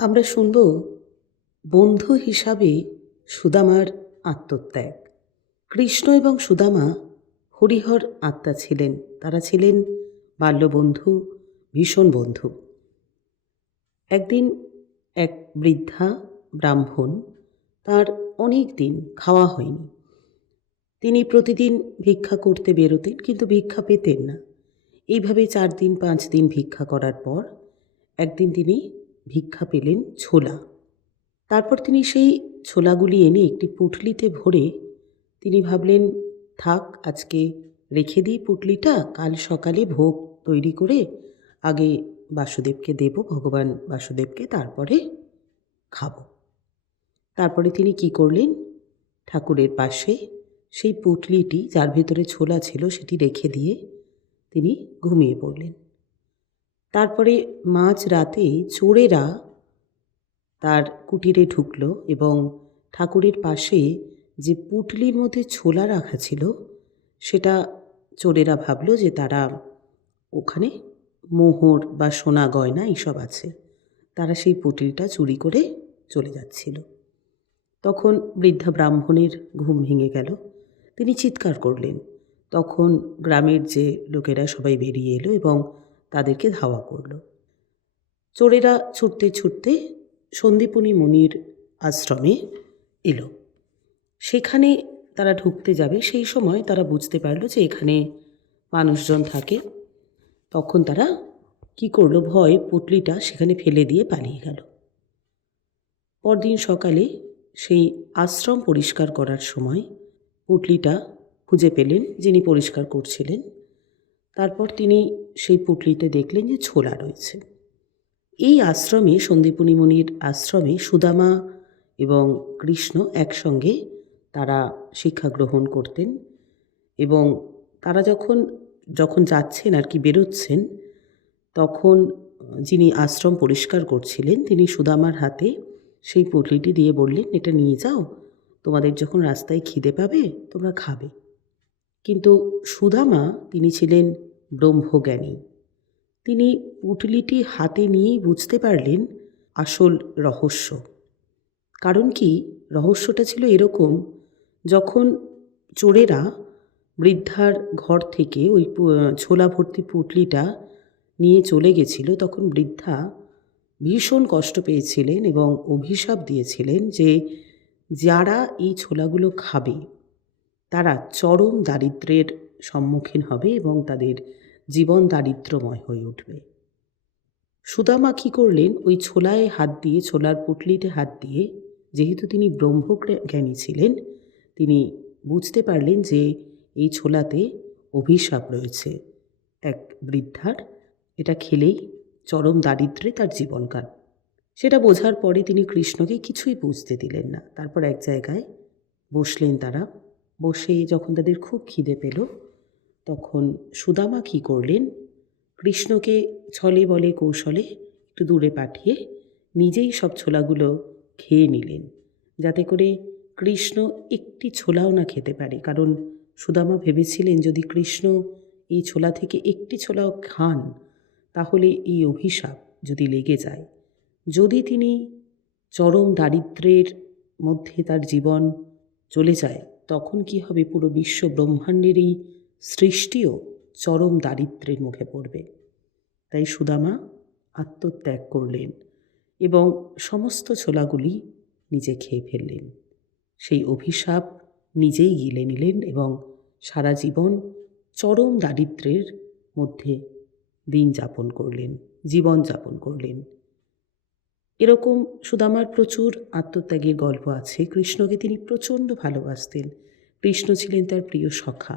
আমরা শুনব বন্ধু হিসাবে সুদামার আত্মত্যাগ। কৃষ্ণ এবং সুদামা হরিহর আত্মা ছিলেন। তারা ছিলেন বাল্যবন্ধু, ভীষণ বন্ধু। একদিন এক বৃদ্ধা ব্রাহ্মণ, তার অনেক দিন খাওয়া হয়নি। তিনি প্রতিদিন ভিক্ষা করতে বেরোতেন, কিন্তু ভিক্ষা পেতেন না। এইভাবে 4 দিন 5 দিন ভিক্ষা করার পর একদিন তিনি ভিক্ষা পেলেন ছোলা। তারপর তিনি সেই ছোলাগুলি এনে একটি পুঁটলিতে ভরে তিনি ভাবলেন, থাক, আজকে রেখে দিই পুঁটলিটা, কাল সকালে ভোগ তৈরি করে আগে বাসুদেবকে দেব, ভগবান বাসুদেবকে, তারপরে খাব। তারপরে তিনি কি করলেন, ঠাকুরের পাশে সেই পুঁটলিটি যার ভেতরে ছোলা ছিল সেটি রেখে দিয়ে তিনি ঘুমিয়ে পড়লেন। তারপরে মাঝ রাতে চোরেরা তার কুটিরে ঢুকল এবং ঠাকুরের পাশে যে পুঁটলির মধ্যে ছোলা রাখা ছিল সেটা চোরেরা ভাবল যে তারা ওখানে মোহর বা সোনা গয়না এইসব আছে। তারা সেই পুঁটলিটা চুরি করে চলে যাচ্ছিল। তখন বৃদ্ধা ব্রাহ্মণের ঘুম ভেঙে গেল। তিনি চিৎকার করলেন। তখন গ্রামের যে লোকেরা সবাই বেরিয়ে এলো এবং তাদেরকে ধাওয়া করল। চোরেরা ছুটতে ছুটতে সন্দীপনী মুনির আশ্রমে এলো। সেখানে তারা ঢুকতে যাবে, সেই সময় তারা বুঝতে পারল যে এখানে মানুষজন থাকে। তখন তারা কি করলো, ভয় পুঁটলিটা সেখানে ফেলে দিয়ে পালিয়ে গেল। পরদিন সকালে সেই আশ্রম পরিষ্কার করার সময় পুঁটলিটা খুঁজে পেলেন যিনি পরিষ্কার করছিলেন। তারপর তিনি সেই পুঁটলিতে দেখলেন যে ছোলা রয়েছে। এই আশ্রমে, সন্দীপনী মুনির আশ্রমে, সুদামা এবং কৃষ্ণ একসঙ্গে তারা শিক্ষা গ্রহণ করতেন। এবং তারা যখন যাচ্ছেন আর কি, বেরোচ্ছেন, তখন যিনি আশ্রম পরিষ্কার করছিলেন তিনি সুদামার হাতে সেই পুঁটলিটি দিয়ে বললেন, এটা নিয়ে যাও, তোমাদের যখন রাস্তায় খিদে পাবে তোমরা খাবে। কিন্তু সুদামা তিনি ছিলেন ব্রহ্মজ্ঞানী। তিনি পুঁটলিটি হাতে নিয়েই বুঝতে পারলেন আসল রহস্য। কারণ কি, রহস্যটা ছিল এরকম, যখন চোরেরা বৃদ্ধার ঘর থেকে ওই ছোলা ভর্তি পুঁটলিটা নিয়ে চলে গেছিল, তখন বৃদ্ধা ভীষণ কষ্ট পেয়েছিলেন এবং অভিশাপ দিয়েছিলেন যে যারা এই ছোলাগুলো খাবে তারা চরম দারিদ্র্যের সম্মুখীন হবে এবং তাদের জীবন দারিদ্র্যময় হয়ে উঠবে। সুদামা কী করলেন, ওই ছোলায় হাত দিয়ে, ছোলার পুঁটলিতে হাত দিয়ে, যেহেতু তিনি ব্রহ্মজ্ঞানী ছিলেন, তিনি বুঝতে পারলেন যে এই ছোলাতে অভিশাপ রয়েছে এক বৃদ্ধার, এটা খেলেই চরম দারিদ্র্যে তার জীবনকাল। সেটা বোঝার পরে তিনি কৃষ্ণকে কিছুই বুঝতে দিলেন না। তারপর এক জায়গায় বসলেন তারা। বসে যখন তাদের খুব খিদে পেল, তখন সুদামা কী করলেন, কৃষ্ণকে ছলে বলে কৌশলে একটু দূরে পাঠিয়ে নিজেই সব ছোলাগুলো খেয়ে নিলেন, যাতে করে কৃষ্ণ একটি ছোলাও না খেতে পারে। কারণ সুদামা ভেবেছিলেন যদি কৃষ্ণ এই ছোলা থেকে একটি ছোলাও খান, তাহলে এই অভিশাপ যদি লেগে যায়, যদি তিনি চরম দারিদ্র্যের মধ্যে তার জীবন চলে যায়, তখন কি হবে, পুরো বিশ্ব ব্রহ্মাণ্ডের এই সৃষ্টিও চরম দারিদ্র্যের মুখে পড়বে। তাই সুদামা আত্মত্যাগ করলেন এবং সমস্ত ছোলাগুলি নিজে খেয়ে ফেললেন। সেই অভিশাপ নিজেই গিলে নিলেন এবং সারা জীবন চরম দারিদ্র্যের মধ্যে জীবন যাপন করলেন। এরকম সুদামার প্রচুর আত্মত্যাগের গল্প আছে। কৃষ্ণকে তিনি প্রচণ্ড ভালোবাসতেন। কৃষ্ণ ছিলেন তার প্রিয় সখা।